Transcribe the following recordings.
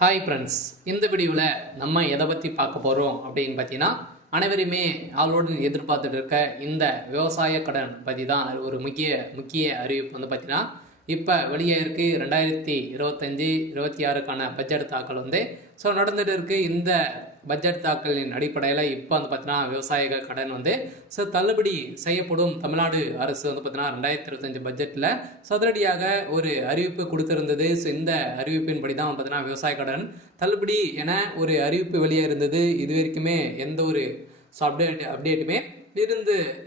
Hi friends, இந்த வீடியோவில் நம்ம எதை பற்றி பார்க்க போகிறோம் அப்படின்னு பார்த்தீங்கன்னா, அனைவருமே ஆளோடு எதிர்பார்த்துட்டு இருக்க இந்த விவசாய கடன் பற்றி தான் ஒரு முக்கிய அறிவிப்பு வந்து பார்த்தீங்கன்னா, இப்போ வெளியே இருக்குது 2025-26க்கான பட்ஜெட் தாக்கல் நடந்துட்டு இருக்குது. இந்த பட்ஜெட் தாக்கலின் அடிப்படையில் இப்போ வந்து பார்த்தீங்கன்னா விவசாயிக கடன் தள்ளுபடி செய்யப்படும். தமிழ்நாடு அரசு பார்த்தீங்கன்னா 2025 பட்ஜெட்டில் சதுரடியாக ஒரு அறிவிப்பு கொடுத்திருந்தது. இந்த அறிவிப்பின்படி தான் பார்த்தீங்கன்னா விவசாய கடன் தள்ளுபடி என ஒரு அறிவிப்பு வெளியே இருந்தது. இது வரைக்குமே எந்த ஒரு அப்டேட்டுமே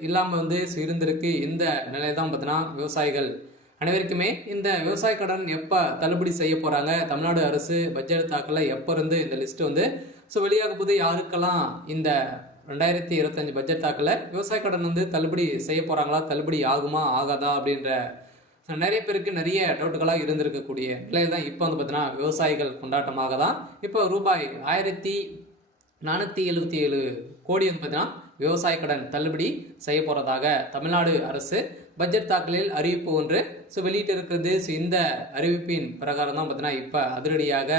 இல்லாமல் இருந்திருக்கு. இந்த நிலையை தான் பார்த்தீங்கன்னா விவசாயிகள் அனைவருக்குமே இந்த விவசாய கடன் எப்போ தள்ளுபடி செய்ய போகிறாங்க, தமிழ்நாடு அரசு பட்ஜெட் தாக்கல எப்போ இருந்து இந்த லிஸ்ட் வெளியாக போது, யாருக்கெல்லாம் இந்த 2025 பட்ஜெட் தாக்கல விவசாய கடன் தள்ளுபடி செய்ய போகிறாங்களா, தள்ளுபடி ஆகுமா ஆகாதா அப்படின்ற நிறைய பேருக்கு நிறைய டவுட்டுகளாக இருந்திருக்கக்கூடிய நிலையில் தான் இப்போ பார்த்தீங்கன்னா விவசாயிகள் கொண்டாட்டமாக தான் இப்போ ரூபாய் 1477 கோடி பார்த்தீங்கன்னா விவசாய கடன் தள்ளுபடி செய்ய போகிறதாக தமிழ்நாடு அரசு பட்ஜெட் தாக்கலில் அறிவிப்பு ஒன்று வெளியிட்டு இருக்கிறது. இந்த அறிவிப்பின் பிரகாரம் தான் பார்த்தீங்கன்னா இப்போ அதிரடியாக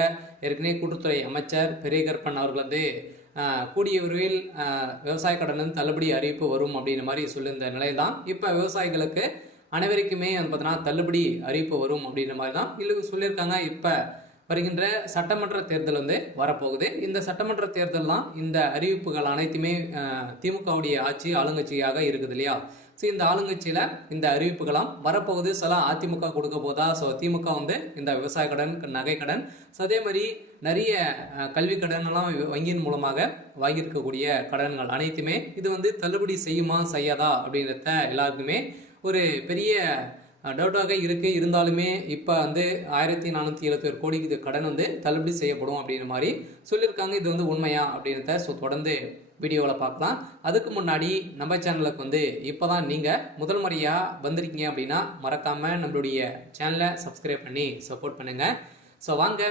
ஏற்கனவே கூட்டுத்துறை அமைச்சர் பெரியகற்பன் அவர்கள் கூடிய விரைவில் விவசாய கடன் தள்ளுபடி அறிவிப்பு வரும் அப்படின்ற மாதிரி சொல்லியிருந்த நிலை தான் இப்போ விவசாயிகளுக்கு அனைவருக்குமே பார்த்தீங்கன்னா தள்ளுபடி அறிவிப்பு வரும் அப்படின்ற மாதிரி தான் இல்லை சொல்லியிருக்காங்க. இப்போ வருகின்ற சட்டமன்ற தேர்தல் வரப்போகுது. இந்த சட்டமன்ற தேர்தல் தான் இந்த அறிவிப்புகள் அனைத்துமே திமுகவுடைய ஆட்சி ஆளுங்கட்சியாக இருக்குது இல்லையா. இந்த ஆளுங்கட்சியில் இந்த அறிவிப்புகளாம் வரப்போகுது. சில அதிமுக கொடுக்க போதா, திமுக இந்த விவசாய கடன், நகை கடன், அதே மாதிரி நிறைய கல்வி கடன் எல்லாம் வங்கியின் மூலமாக வாங்கியிருக்கக்கூடிய கடன்கள் அனைத்துமே இது தள்ளுபடி செய்யுமா செய்யாதா அப்படின்றத எல்லாருக்குமே ஒரு பெரிய டவுட்டாக இருக்குது. இருந்தாலுமே இப்போ 1477 கோடிக்கு கடன் தள்ளுபடி செய்யப்படும் அப்படின்ற மாதிரி சொல்லியிருக்காங்க. இது உண்மையா அப்படின்றத தொடர்ந்து வீடியோவில் பார்க்கலாம். அதுக்கு முன்னாடி நம்ம சேனலுக்கு இப்போ தான் நீங்கள் முதல் முறையாக வந்திருக்கீங்க அப்படின்னா மறக்காமல் நம்மளுடைய சேனலை சப்ஸ்கிரைப் பண்ணி சப்போர்ட் பண்ணுங்கள். வாங்க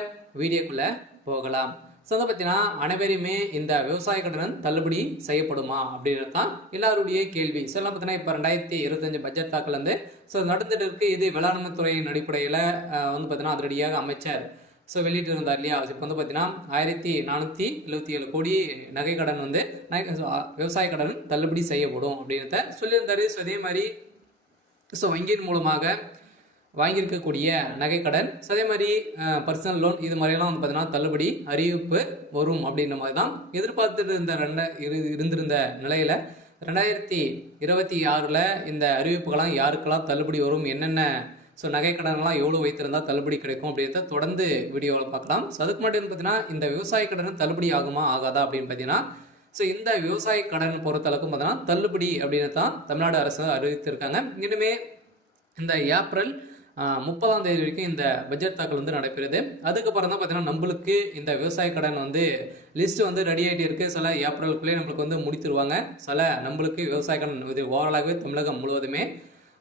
வீடியோக்குள்ளே போகலாம். பார்த்தீங்கன்னா அனைவருமே இந்த விவசாய கடன் தள்ளுபடி செய்யப்படுமா அப்படின்றது தான் எல்லாருடைய கேள்வி. பார்த்தீங்கன்னா இப்போ 2025 பட்ஜெட் தாக்கல் நடந்துட்டு இருக்கு. இது வேளாண்மை துறையின் அடிப்படையில் பார்த்தீங்கன்னா அதிரடியாக அமைச்சர் வெளியிட்டு இருந்தார் இல்லையா. இப்போ பார்த்தீங்கன்னா 1477 கோடி நகை கடன் விவசாய கடன் தள்ளுபடி செய்யப்படும் அப்படின்றத சொல்லியிருந்தாரு. அதே மாதிரி வங்கியின் மூலமாக வாங்கியிருக்கக்கூடிய நகைக்கடன், அதே மாதிரி பர்சனல் லோன், இது மாதிரியெல்லாம் பார்த்தீங்கன்னா தள்ளுபடி அறிவிப்பு வரும் அப்படின்ற மாதிரி தான் எதிர்பார்த்துட்டு இருந்திருந்த நிலையில் 2026 இந்த அறிவிப்புகள்லாம் யாருக்கெல்லாம் தள்ளுபடி வரும், என்னென்ன நகைக்கடன்லாம் எவ்வளோ வைத்திருந்தால் தள்ளுபடி கிடைக்கும் அப்படின்றத தொடர்ந்து வீடியோவில் பார்க்கலாம். அதுக்கு மட்டும் பார்த்தீங்கன்னா இந்த விவசாய கடன் தள்ளுபடி ஆகுமா ஆகாதா அப்படின்னு பார்த்தீங்கன்னா இந்த விவசாய கடன் பொறுத்தளவுக்கும் பார்த்தீங்கன்னா தள்ளுபடி அப்படின்னு தான் தமிழ்நாடு அரசு அறிவித்திருக்காங்க. இனிமே இந்த ஏப்ரல் 30ஆம் தேதி வரைக்கும் இந்த பட்ஜெட் தாக்கல் நடைபெறுது. அதுக்கப்புறம் தான் பார்த்தீங்கன்னா நம்மளுக்கு இந்த விவசாய கடன் லிஸ்ட் ரெடி ஆகிட்டு இருக்கு. சில ஏப்ரலுக்குள்ளே நம்மளுக்கு முடித்துருவாங்க. சில நம்மளுக்கு விவசாய கடன் ஓவராலாகவே தமிழகம் முழுவதுமே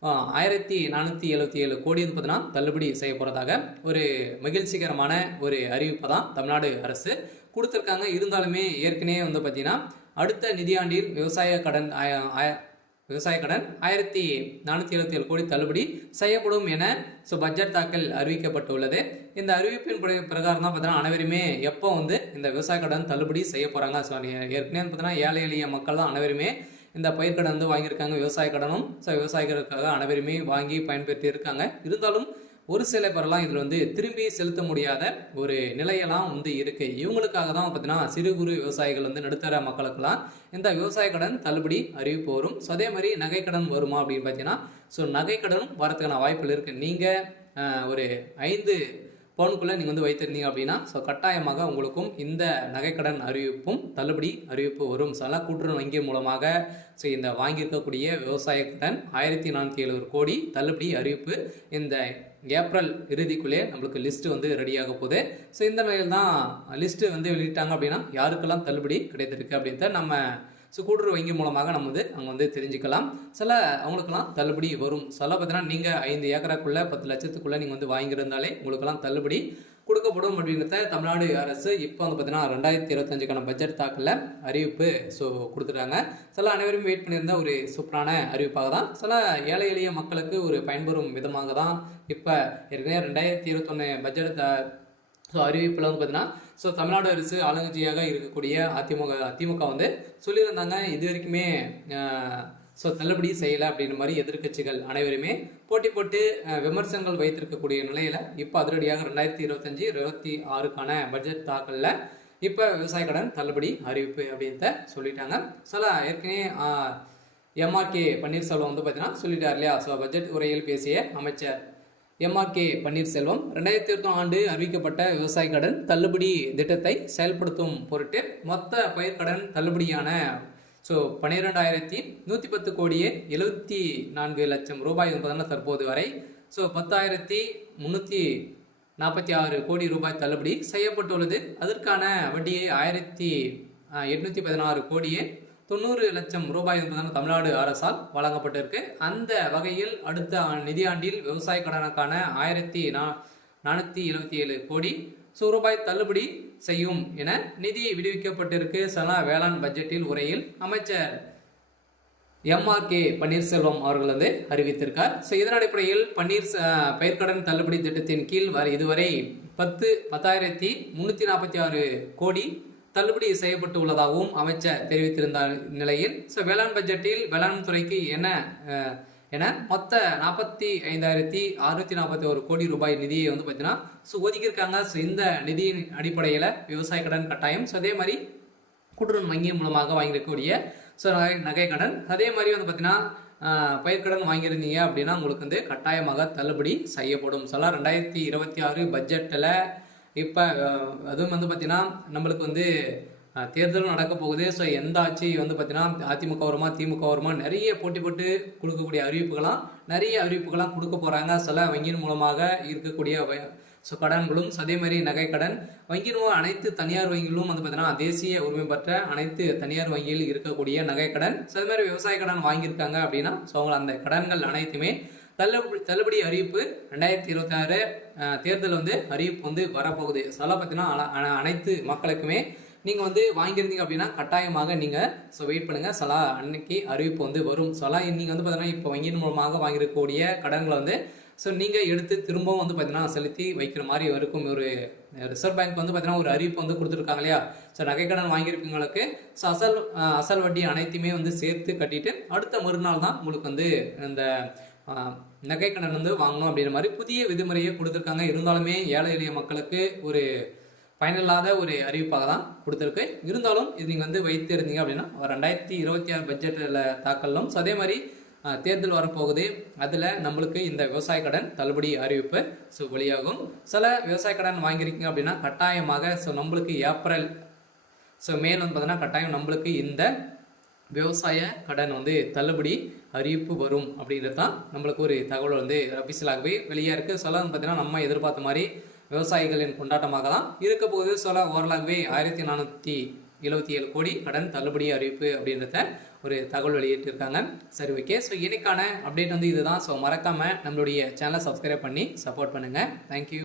1477 கோடி பார்த்தீங்கன்னா தள்ளுபடி செய்ய போகிறதாக ஒரு மகிழ்ச்சிகரமான ஒரு அறிவிப்பை தான் தமிழ்நாடு அரசு கொடுத்துருக்காங்க. இருந்தாலுமே ஏற்கனவே பார்த்தீங்கன்னா அடுத்த நிதியாண்டில் விவசாய கடன் 1477 கோடி தள்ளுபடி செய்யப்படும் என பட்ஜெட் தாக்கல் அறிவிக்கப்பட்டுள்ளது. இந்த அறிவிப்பின் பிரகாரம் தான் பார்த்தீங்கன்னா அனைவருமே எப்போ இந்த விவசாய கடன் தள்ளுபடி செய்ய போகிறாங்க. ஏற்கனவே பார்த்தீங்கன்னா ஏழை எளிய மக்கள் தான் அனைவருமே இந்த பயிர்க்கடன் வாங்கியிருக்காங்க. விவசாய கடனும் விவசாயிகளுக்காக அனைவருமே வாங்கி பயன்பெற்று இருக்காங்க. இருந்தாலும் ஒரு சில பேரெல்லாம் இதில் திரும்பி செலுத்த முடியாத ஒரு நிலையெல்லாம் இருக்கு. இவங்களுக்காக தான் பார்த்தீங்கன்னா சிறு குறு விவசாயிகள் நடுத்தர மக்களுக்கெல்லாம் இந்த விவசாய கடன் தள்ளுபடி அறிவிப்பு வரும். அதே மாதிரி நகை கடன் வருமா அப்படின்னு பார்த்தீங்கன்னா நகை கடனும் வரதுக்கான வாய்ப்புகள் இருக்கு. நீங்கள் ஒரு 5 பவுனுக்குள்ளே நீங்கள் வைத்திருந்தீங்க அப்படின்னா கட்டாயமாக உங்களுக்கும் இந்த நகைக்கடன் அறிவிப்பும் தள்ளுபடி அறிவிப்பு வரும். கூட்டுறவு வங்கி மூலமாக இந்த வாங்கியிருக்கக்கூடிய விவசாய கடன் 1477 கோடி தள்ளுபடி அறிவிப்பு இந்த ஏப்ரல் இறுதிக்குள்ளே நம்மளுக்கு லிஸ்ட்டு ரெடியாக போகுது. இந்த நிலையில் தான் லிஸ்ட்டு வெளியிட்டாங்க அப்படின்னா யாருக்கெல்லாம் தள்ளுபடி கிடைத்திருக்கு அப்படின்றத நம்ம கூட்டுறவு வங்கி மூலமாக நம்ம அங்கே தெரிஞ்சுக்கலாம். சில அவங்களுக்கெல்லாம் தள்ளுபடி வரும். பார்த்தீங்கன்னா நீங்கள் 5 ஏக்கராக்குள்ளே 10 லட்சத்துக்குள்ளே நீங்கள் வாங்கியிருந்தாலே உங்களுக்கெல்லாம் தள்ளுபடி கொடுக்கப்படும் அப்படின்றத தமிழ்நாடு அரசு இப்போ பார்த்தீங்கன்னா 2025க்கான பட்ஜெட் தாக்கல அறிவிப்பு கொடுத்துட்டாங்க. அனைவரும் வெயிட் பண்ணியிருந்த ஒரு சூப்பரான அறிவிப்பாக தான் ஏழை எளிய மக்களுக்கு ஒரு பயன்பெறும் விதமாக தான் இப்போ ஏற்கனவே 2021 பட்ஜெட் ஸோ அறிவிப்பில் வந்து பார்த்தீங்கன்னா ஸோ தமிழ்நாடு அரசு ஆளுங்கட்சியாக இருக்கக்கூடிய திமுக வந்து சொல்லியிருந்தாங்க இது வரைக்குமே ஸோ தள்ளுபடி செய்யலை அப்படின்ற மாதிரி எதிர்க்கட்சிகள் அனைவருமே போட்டி போட்டு விமர்சனங்கள் வைத்திருக்கக்கூடிய நிலையில் இப்போ அதிரடியாக 2025-26க்கான பட்ஜெட் தாக்கலில் இப்போ விவசாய கடன் தள்ளுபடி அறிவிப்பு அப்படின்றத சொல்லிட்டாங்க. சில ஏற்கனவே எம்ஆர்கே பன்னீர்செல்வம் வந்து பார்த்தீங்கன்னா சொல்லிட்டார் இல்லையா. ஸோ பட்ஜெட் உரையில் பேசிய அமைச்சர் எம்ஆர்கே பன்னீர்செல்வம் 2021 ஆண்டு அறிவிக்கப்பட்ட விவசாய கடன் தள்ளுபடி திட்டத்தை செயல்படுத்தும் பொருட்டு மொத்த பயிர்க்கடன் தள்ளுபடியான ஸோ 12,110 கோடியே 74 லட்சம் ரூபாய் என்பதனால் தற்போது வரை ஸோ 10,346 கோடி ரூபாய் தள்ளுபடி செய்யப்பட்டுள்ளது. அதற்கான வட்டியை 1,816 கோடியே 90 லட்சம் ரூபாய் என்பதான தமிழ்நாடு அரசால் வழங்கப்பட்டிருக்கு. அந்த வகையில் அடுத்த நிதியாண்டில் விவசாய கடனுக்கான 1,477 கோடி ரூபாய் தள்ளுபடி செய்யும் என நிதி விடுவிக்கப்பட்டிருக்கு. வேளாண் பட்ஜெட்டில் உரையில் அமைச்சர் எம்ஆர்கே பன்னீர்செல்வம் அவர்கள் வந்து அறிவித்திருக்கார். ஸோ இதன் அடிப்படையில் பயிர்க்கடன் தள்ளுபடி திட்டத்தின் கீழ் இதுவரை 10,346 கோடி தள்ளுபடி செய்யப்பட்டு உள்ளதாகவும் அமைச்சர் தெரிவித்திருந்த நிலையில் வேளாண் பட்ஜெட்டில் வேளாண் துறைக்கு என மொத்த 45,641 கோடி ரூபாய் நிதியை வந்து பார்த்தீங்கன்னா ஒதுக்கியிருக்காங்க. இந்த நிதியின் அடிப்படையில் விவசாய கடன் கட்டாயம் அதே மாதிரி கூட்டுறவு வங்கி மூலமாக வாங்கியிருக்கக்கூடிய நகை கடன் அதே மாதிரி வந்து பார்த்தீங்கன்னா பயிர்க்கடன் வாங்கியிருந்தீங்க அப்படின்னா உங்களுக்கு வந்து கட்டாயமாக தள்ளுபடி செய்யப்படும். 2026 பட்ஜெட்டில் இப்போ அதுவும் வந்து பார்த்தீங்கன்னா நம்மளுக்கு வந்து தேர்தலும் நடக்க போகுது. ஸோ எந்த ஆட்சி வந்து பார்த்தீங்கன்னா அதிமுக வருமா திமுக வருமா நிறைய போட்டி போட்டு கொடுக்கக்கூடிய நிறைய அறிவிப்புகளாம் கொடுக்க போகிறாங்க. வங்கியின் மூலமாக இருக்கக்கூடிய கடன்களும் அதே மாதிரி நகை கடன் வங்கியின் அனைத்து தனியார் வங்கிகளும் வந்து பார்த்தீங்கன்னா தேசிய உரிமை பெற்ற அனைத்து தனியார் வங்கியில் இருக்கக்கூடிய நகை கடன் அதே மாதிரி விவசாய கடன் வாங்கியிருக்காங்க அப்படின்னா அவங்க அந்த கடன்கள் அனைத்துமே தள்ளுபடி அறிவிப்பு 2026 தேர்தல் வந்து அறிவிப்பு வந்து வரப்போகுது. பார்த்தீங்கன்னா அனைத்து மக்களுக்குமே நீங்கள் வந்து வாங்கியிருந்தீங்க அப்படின்னா கட்டாயமாக நீங்கள் வெயிட் பண்ணுங்கள். அன்னைக்கு அறிவிப்பு வந்து வரும். நீங்கள் வந்து பார்த்தீங்கன்னா இப்போ வங்கியின் மூலமாக வாங்கியிருக்கக்கூடிய கடன்களை வந்து நீங்கள் எடுத்து திரும்பவும் வந்து பார்த்தீங்கன்னா செலுத்தி வைக்கிற மாதிரி இருக்கும். ஒரு ரிசர்வ் பேங்க் வந்து பார்த்தீங்கன்னா ஒரு அறிவிப்பு வந்து கொடுத்துருக்காங்க இல்லையா. நகை கடன் வாங்கியிருக்கவங்களுக்கு அசல் வட்டி அனைத்துமே வந்து சேர்த்து கட்டிட்டு அடுத்த மறுநாள் தான் உங்களுக்கு வந்து இந்த நகை கடன் வந்து வாங்கணும் அப்படின்ற மாதிரி புதிய விதிமுறையை கொடுத்துருக்காங்க. இருந்தாலுமே ஏழை எளிய மக்களுக்கு ஒரு பயனில்லாத ஒரு அறிவிப்பாக தான் கொடுத்துருக்கு. இருந்தாலும் இது நீங்கள் வந்து வைத்து இருந்தீங்க அப்படின்னா 2026 பட்ஜெட்டில் தாக்கலும் அதே மாதிரி தேர்தல் வரப்போகுது. அதில் நம்மளுக்கு இந்த விவசாய கடன் தள்ளுபடி அறிவிப்பு வெளியாகும். விவசாய கடன் வாங்கியிருக்கீங்க அப்படின்னா கட்டாயமாக நம்மளுக்கு ஏப்ரல் மேல் வந்து பார்த்தீங்கன்னா கட்டாயம் நம்மளுக்கு இந்த விவசாய கடன் வந்து தள்ளுபடி அறிவிப்பு வரும் அப்படின்றது தான் நம்மளுக்கு ஒரு தகவல் வந்து அபிஷியலாகவே வெளியாக இருக்குது. வந்து பார்த்தீங்கன்னா நம்ம எதிர்பார்த்த மாதிரி விவசாயிகளின் கொண்டாட்டமாக தான் இருக்க போகுது. ஓரளவுவே 1,477 கோடி கடன் தள்ளுபடி அறிவிப்பு அப்படின்றத ஒரு தகவல் வெளியிட்டிருக்காங்க. சரி, ஓகே. இன்னைக்கான அப்டேட் வந்து இதுதான். மறக்காமல் நம்மளுடைய சேனலை சப்ஸ்கிரைப் பண்ணி சப்போர்ட் பண்ணுங்கள். தேங்க்யூ.